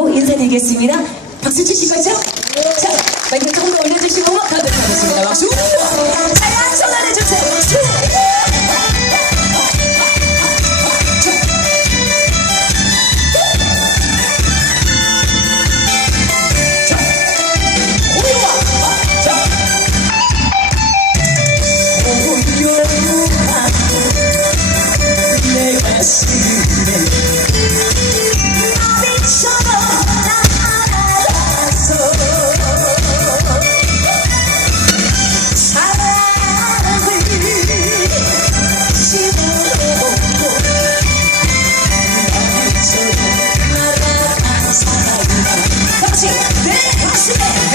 인사드리겠습니다. 박수 주실 거죠? 자, 마이크 좀더 올려주시고 가득하겠습니다. 박수! 자양 손을 해주세요. Yes.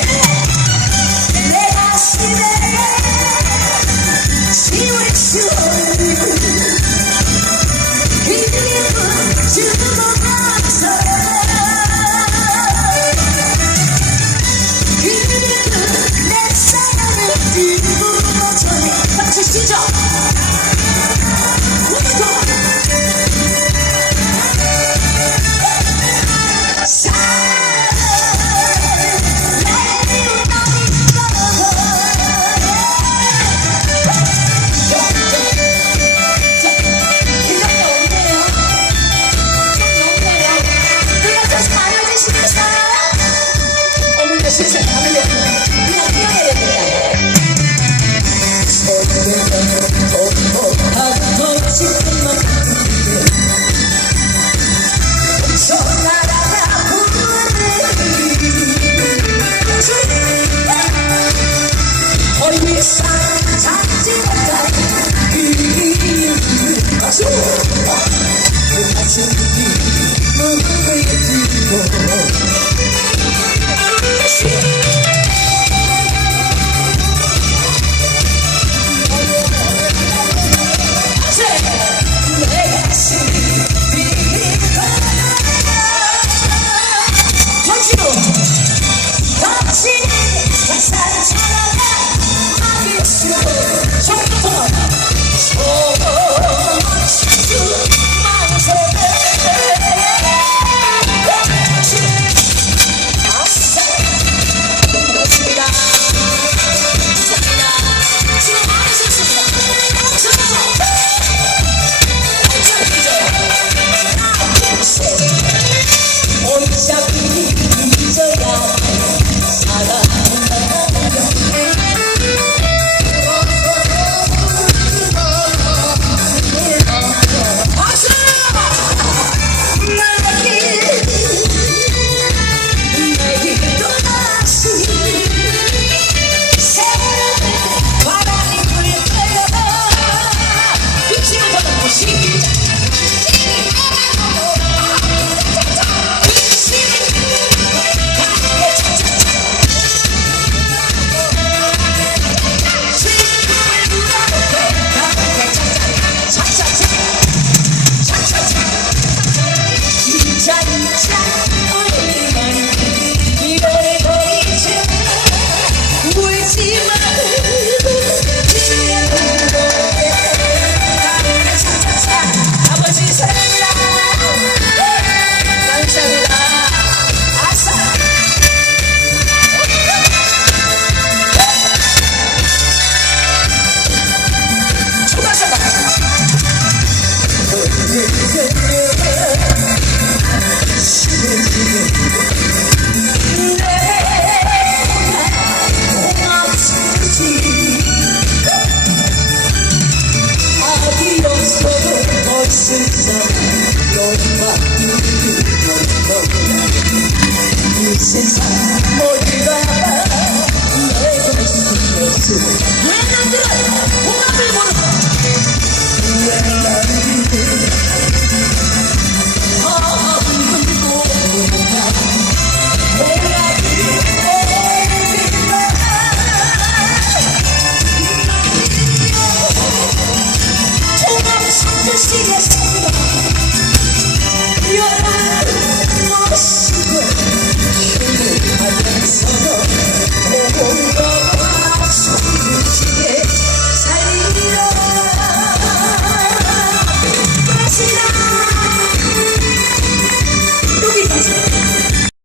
Thank you. When I do it